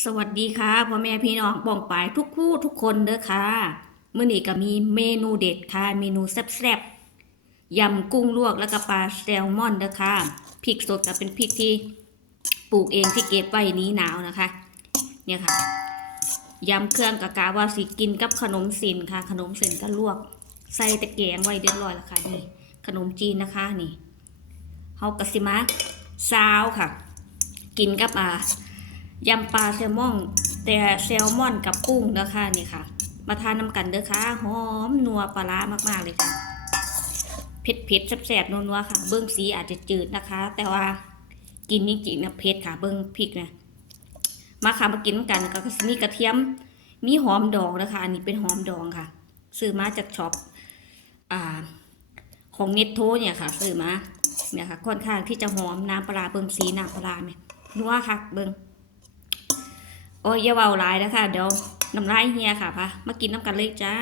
สวัสดีค่ะพ่อแม่พี่น้องบ้องปายทุกคู่ทุกคนเด้อค่ะมื้อนี้ก็มีเมนูเด็ดค่ะเมนูแซ่บๆยำกุ้งลวกแล้วก็ปลาแซลมอนเด้อค่ะพริกสดก็เป็นพริกที่ปลูกเองที่เก็บไว้หนี้หนาวนะคะ เนี่ยค่ะยำเครื่องกะกาว่าสิกินกับขนมสินค่ะ ขนมสินก็ลวกใส่ตะแกรงไว้เรียบร้อยแล้วค่ะนี่ขนมจีนนะคะนี่เฮากะสิมาซาวค่ะ กินกับอ่า ยำปลาแซลมอนแต่แซลมอนกับกุ้งเด้อค่ะนี่ค่ะ มาทานน้ำกันเด้อค่ะหอมนัวปลาร้ามากๆเลยค่ะเผ็ดเผ็ดๆแสบๆนัวๆค่ะ เบิ้องสีอาจจะจืดนะคะ แต่ว่ากินจริงๆนะเผ็ดค่ะ เบิ้องพริกนะมาค่ะมากินกันก็มีกระเทียมมีหอมดองนะคะอันนี้เป็นหอมดองค่ะ ซื้อมาจากช็อปอ่าของเน็ตโทเนี่ยค่ะ ซื้อมาเนี่ยค่ะค่อนข้างที่จะหอมน้ำปลาเบิ้งสีน้ำปลาร้าไหมนัวค่ะเบิ้ง โอ้ยอย่าเบาหลายนะคะเดี๋ยวน้ำลายเฮียค่ะพะมากินน้ำกันเลยจ้า